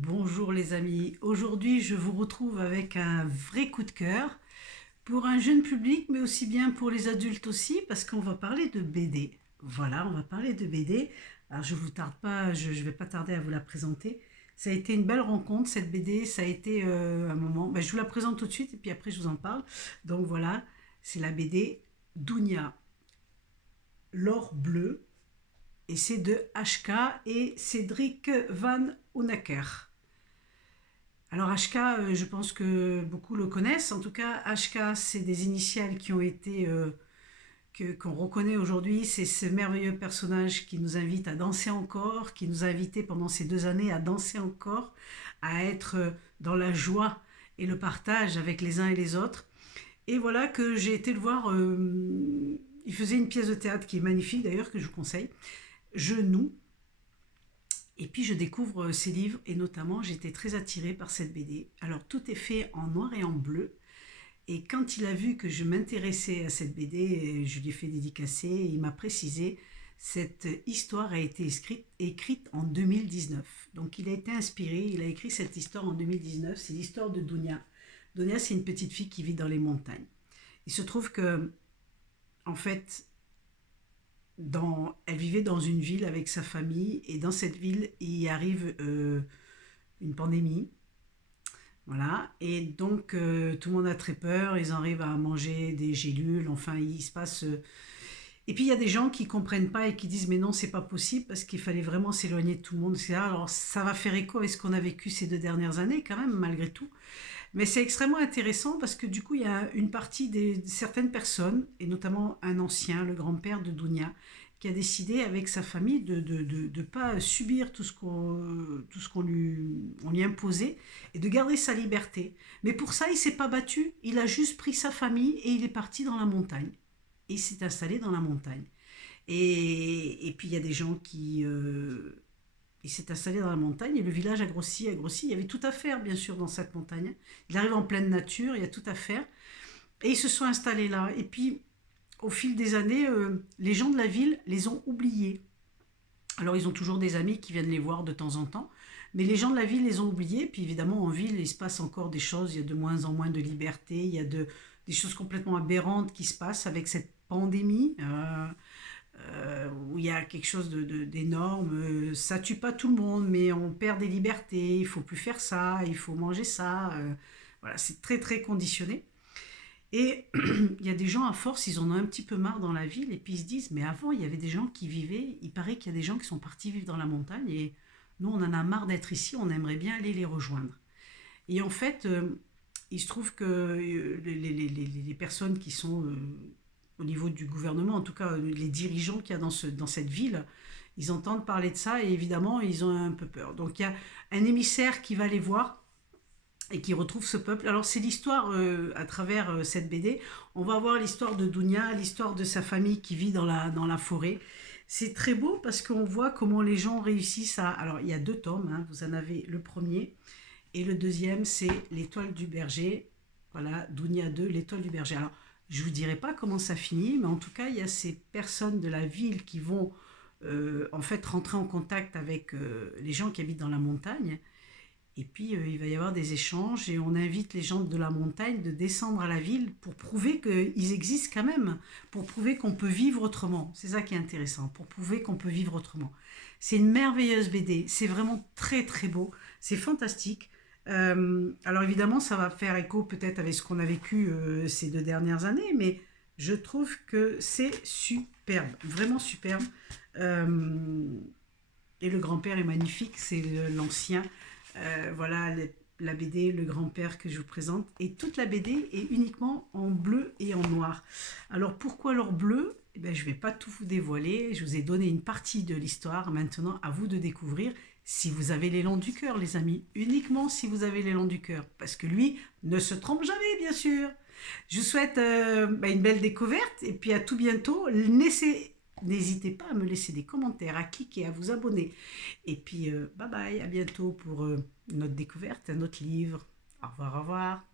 Bonjour les amis, aujourd'hui je vous retrouve avec un vrai coup de cœur pour un jeune public mais aussi bien pour les adultes aussi parce qu'on va parler de BD. Voilà, on va parler de BD. Alors je vous tarde pas, je vais pas tarder à vous la présenter. Ça a été une belle rencontre cette BD, ça a été un moment. Je vous la présente tout de suite et puis après je vous en parle. Donc voilà, c'est la BD Dounia, l'or bleu et c'est de HK et Cédric Van Hoenacker. Alors HK, je pense que beaucoup le connaissent. En tout cas, HK, c'est des initiales qui ont été qu'on reconnaît aujourd'hui. C'est ce merveilleux personnage qui nous invite à danser encore, qui nous a invités pendant ces 2 années à danser encore, à être dans la joie et le partage avec les uns et les autres. Et voilà que j'ai été le voir. Il faisait une pièce de théâtre qui est magnifique d'ailleurs, que je vous conseille. Genoux. Et puis je découvre ces livres et notamment j'étais très attirée par cette BD. Alors tout est fait en noir et en bleu. Et quand il a vu que je m'intéressais à cette BD, je lui ai fait dédicacer et il m'a précisé cette histoire a été écrite en 2019. Donc il a été inspiré, il a écrit cette histoire en 2019. C'est l'histoire de Dounia. Dounia, c'est une petite fille qui vit dans les montagnes. Il se trouve que, en fait, elle vivait dans une ville avec sa famille et dans cette ville il arrive une pandémie, voilà, et donc tout le monde a très peur, ils arrivent à manger des gélules, enfin il se passe et puis il y a des gens qui comprennent pas et qui disent mais non c'est pas possible parce qu'il fallait vraiment s'éloigner de tout le monde, etc. Alors ça va faire écho avec ce qu'on a vécu ces 2 dernières années quand même malgré tout, mais c'est extrêmement intéressant parce que du coup, il y a une partie de certaines personnes, et notamment un ancien, le grand-père de Dounia, qui a décidé avec sa famille de ne pas subir tout ce qu'on lui imposait et de garder sa liberté. Mais pour ça, il ne s'est pas battu, il a juste pris sa famille et il est parti dans la montagne. Et il s'est installé dans la montagne. Et puis il y a des gens qui il s'est installé dans la montagne et le village a grossi, a grossi. Il y avait tout à faire, bien sûr, dans cette montagne. Il arrive en pleine nature, il y a tout à faire. Et ils se sont installés là. Et puis, au fil des années, les gens de la ville les ont oubliés. Alors, ils ont toujours des amis qui viennent les voir de temps en temps. Mais les gens de la ville les ont oubliés. Puis, évidemment, en ville, il se passe encore des choses. Il y a de moins en moins de liberté. Il y a des choses complètement aberrantes qui se passent avec cette pandémie. Où il y a quelque chose d'énorme. Ça tue pas tout le monde, mais on perd des libertés. Il faut plus faire ça, il faut manger ça. Voilà, c'est très très conditionné. Et il y a des gens à force, ils en ont un petit peu marre dans la ville et puis ils se disent mais avant il y avait des gens qui vivaient. Il paraît qu'il y a des gens qui sont partis vivre dans la montagne et nous on en a marre d'être ici. On aimerait bien aller les rejoindre. Et en fait, il se trouve que les personnes qui sont au niveau du gouvernement, en tout cas les dirigeants qu'il y a dans cette ville, ils entendent parler de ça et évidemment ils ont un peu peur. Donc il y a un émissaire qui va les voir et qui retrouve ce peuple. Alors c'est l'histoire à travers cette BD. On va voir l'histoire de Dounia, l'histoire de sa famille qui vit dans la forêt. C'est très beau parce qu'on voit comment les gens réussissent à... Alors il y a 2 tomes, hein. Vous en avez le premier et le deuxième c'est l'étoile du berger. Voilà, Dounia 2, l'étoile du berger. Alors je ne vous dirai pas comment ça finit, mais en tout cas il y a ces personnes de la ville qui vont en fait rentrer en contact avec les gens qui habitent dans la montagne et puis, il va y avoir des échanges et on invite les gens de la montagne de descendre à la ville pour prouver qu'ils existent quand même, pour prouver qu'on peut vivre autrement. C'est ça qui est intéressant, pour prouver qu'on peut vivre autrement. C'est une merveilleuse BD, c'est vraiment très très beau, c'est fantastique. Alors évidemment, ça va faire écho peut-être avec ce qu'on a vécu ces 2 dernières années, mais je trouve que c'est superbe, vraiment superbe. Euh, et le grand-père est magnifique, c'est l'ancien. Voilà la BD, le grand-père que je vous présente. Et toute la BD est uniquement en bleu et en noir. Alors pourquoi l'or bleu? Eh bien, je ne vais pas tout vous dévoiler. Je vous ai donné une partie de l'histoire. Maintenant, à vous de découvrir si vous avez l'élan du cœur, les amis. Uniquement si vous avez l'élan du cœur. Parce que lui ne se trompe jamais, bien sûr. Je vous souhaite une belle découverte. Et puis à tout bientôt. N'hésitez pas à me laisser des commentaires, à cliquer, à vous abonner. Et puis, bye bye, à bientôt pour une autre découverte, un autre livre. Au revoir, au revoir.